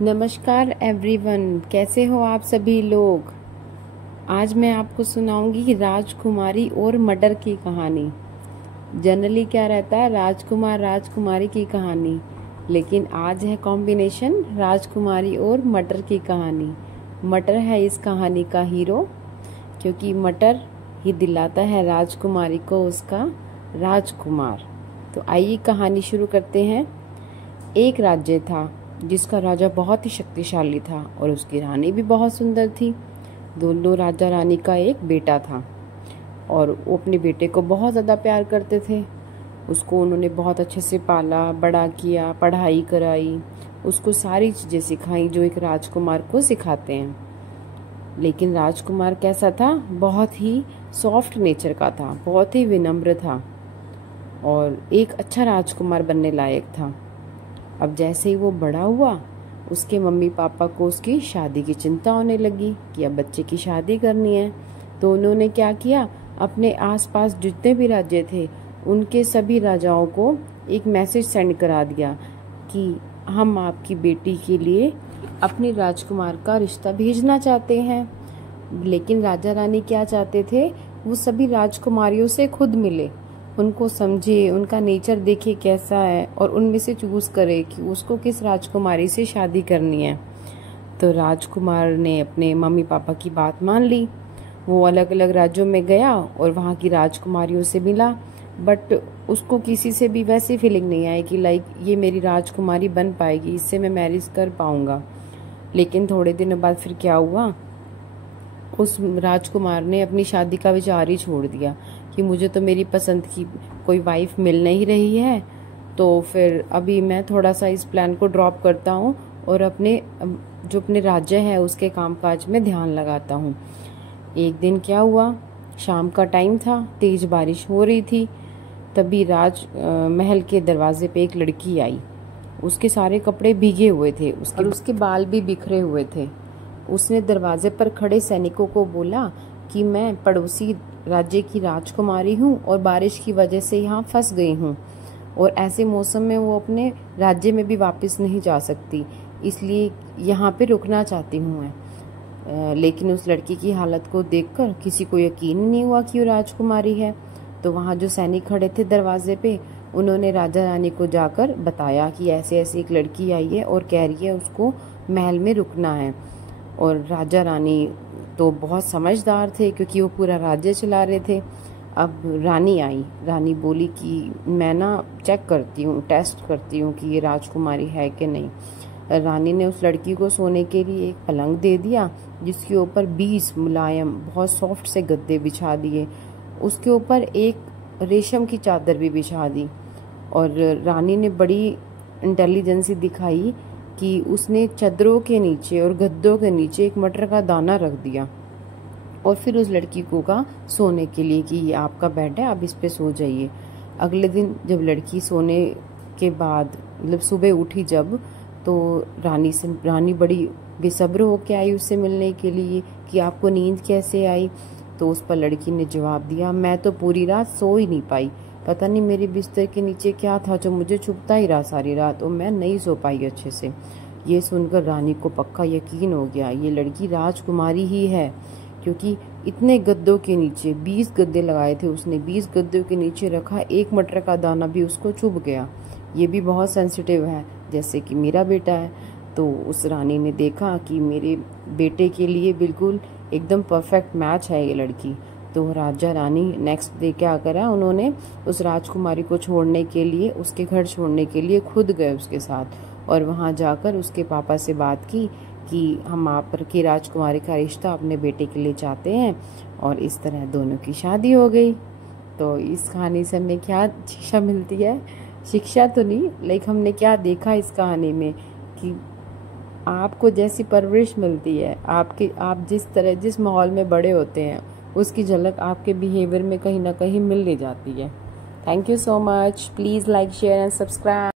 नमस्कार एवरीवन, कैसे हो आप सभी लोग। आज मैं आपको सुनाऊंगी राजकुमारी और मटर की कहानी। जनरली क्या रहता है, राजकुमार राजकुमारी की कहानी, लेकिन आज है कॉम्बिनेशन राजकुमारी और मटर की कहानी। मटर है इस कहानी का हीरो, क्योंकि मटर ही दिलाता है राजकुमारी को उसका राजकुमार। तो आइए कहानी शुरू करते हैं। एक राज्य था जिसका राजा बहुत ही शक्तिशाली था और उसकी रानी भी बहुत सुंदर थी। दोनों राजा रानी का एक बेटा था और वो अपने बेटे को बहुत ज़्यादा प्यार करते थे। उसको उन्होंने बहुत अच्छे से पाला, बड़ा किया, पढ़ाई कराई, उसको सारी चीज़ें सिखाई जो एक राजकुमार को सिखाते हैं। लेकिन राजकुमार कैसा था, बहुत ही सॉफ्ट नेचर का था, बहुत ही विनम्र था और एक अच्छा राजकुमार बनने लायक था। अब जैसे ही वो बड़ा हुआ, उसके मम्मी पापा को उसकी शादी की चिंता होने लगी कि अब बच्चे की शादी करनी है। तो उन्होंने क्या किया, अपने आसपास जितने भी राज्य थे उनके सभी राजाओं को एक मैसेज सेंड करा दिया कि हम आपकी बेटी के लिए अपने राजकुमार का रिश्ता भेजना चाहते हैं। लेकिन राजा रानी क्या चाहते थे, वो सभी राजकुमारियों से खुद मिले, उनको समझे, उनका नेचर देखे कैसा है और उनमें से चूज करे कि उसको किस राजकुमारी से शादी करनी है। तो राजकुमार ने अपने मम्मी पापा की बात मान ली। वो अलग अलग राज्यों में गया और वहाँ की राजकुमारियों से मिला, बट उसको किसी से भी वैसी फीलिंग नहीं आई कि लाइक ये मेरी राजकुमारी बन पाएगी, इससे मैं मैरिज कर पाऊंगा। लेकिन थोड़े दिनों बाद फिर क्या हुआ, उस राजकुमार ने अपनी शादी का विचार ही छोड़ दिया कि मुझे तो मेरी पसंद की कोई वाइफ मिल नहीं रही है, तो फिर अभी मैं थोड़ा सा इस प्लान को ड्रॉप करता हूँ और जो अपने राज्य है उसके कामकाज में ध्यान लगाता हूँ। एक दिन क्या हुआ, शाम का टाइम था, तेज बारिश हो रही थी। तभी महल के दरवाजे पे एक लड़की आई। उसके सारे कपड़े भीगे हुए थे और उसके बाल भी बिखरे हुए थे। उसने दरवाजे पर खड़े सैनिकों को बोला कि मैं पड़ोसी राज्य की राजकुमारी हूँ और बारिश की वजह से यहाँ फंस गई हूँ और ऐसे मौसम में वो अपने राज्य में भी वापस नहीं जा सकती, इसलिए यहाँ पे रुकना चाहती हूँ मैं। लेकिन उस लड़की की हालत को देखकर किसी को यकीन नहीं हुआ कि वो राजकुमारी है। तो वहाँ जो सैनिक खड़े थे दरवाजे पे, उन्होंने राजा रानी को जाकर बताया कि ऐसे ऐसे एक लड़की आई है और कह रही है उसको महल में रुकना है। और राजा रानी तो बहुत समझदार थे क्योंकि वो पूरा राज्य चला रहे थे। अब रानी आई, रानी बोली कि मैं ना चेक करती हूँ, टेस्ट करती हूँ कि ये राजकुमारी है कि नहीं। रानी ने उस लड़की को सोने के लिए एक पलंग दे दिया जिसके ऊपर 20 मुलायम बहुत सॉफ्ट से गद्दे बिछा दिए। उसके ऊपर एक रेशम की चादर भी बिछा दी और रानी ने बड़ी इंटेलिजेंसी दिखाई कि उसने चादरों के नीचे और गद्दों के नीचे एक मटर का दाना रख दिया और फिर उस लड़की को कहा सोने के लिए कि ये आपका बेड है, आप इस पे सो जाइए। अगले दिन जब लड़की सोने के बाद मतलब सुबह उठी जब, तो रानी बड़ी बेसब्र होके आई उससे मिलने के लिए कि आपको नींद कैसे आई। तो उस पर लड़की ने जवाब दिया, मैं तो पूरी रात सो ही नहीं पाई, पता नहीं मेरे बिस्तर के नीचे क्या था जो मुझे चुभता ही रहा सारी रात और मैं नहीं सो पाई अच्छे से। ये सुनकर रानी को पक्का यकीन हो गया ये लड़की राजकुमारी ही है, क्योंकि इतने गद्दों के नीचे 20 गद्दे लगाए थे उसने, 20 गद्दों के नीचे रखा एक मटर का दाना भी उसको चुभ गया। ये भी बहुत सेंसिटिव है जैसे कि मेरा बेटा है। तो उस रानी ने देखा कि मेरे बेटे के लिए बिल्कुल एकदम परफेक्ट मैच है ये लड़की। तो राजा रानी नेक्स्ट डे क्या करा, उन्होंने उस राजकुमारी को छोड़ने के लिए, उसके घर छोड़ने के लिए खुद गए उसके साथ और वहां जाकर उसके पापा से बात की कि हम आप की राजकुमारी का रिश्ता अपने बेटे के लिए चाहते हैं और इस तरह दोनों की शादी हो गई। तो इस कहानी से हमें क्या शिक्षा मिलती है, शिक्षा तो नहीं, लाइक हमने क्या देखा इस कहानी में कि आपको जैसी परवरिश मिलती है, आप जिस माहौल में बड़े होते हैं उसकी झलक आपके बिहेवियर में कहीं ना कहीं मिल ही जाती है। Thank you so much. Please like, share and subscribe.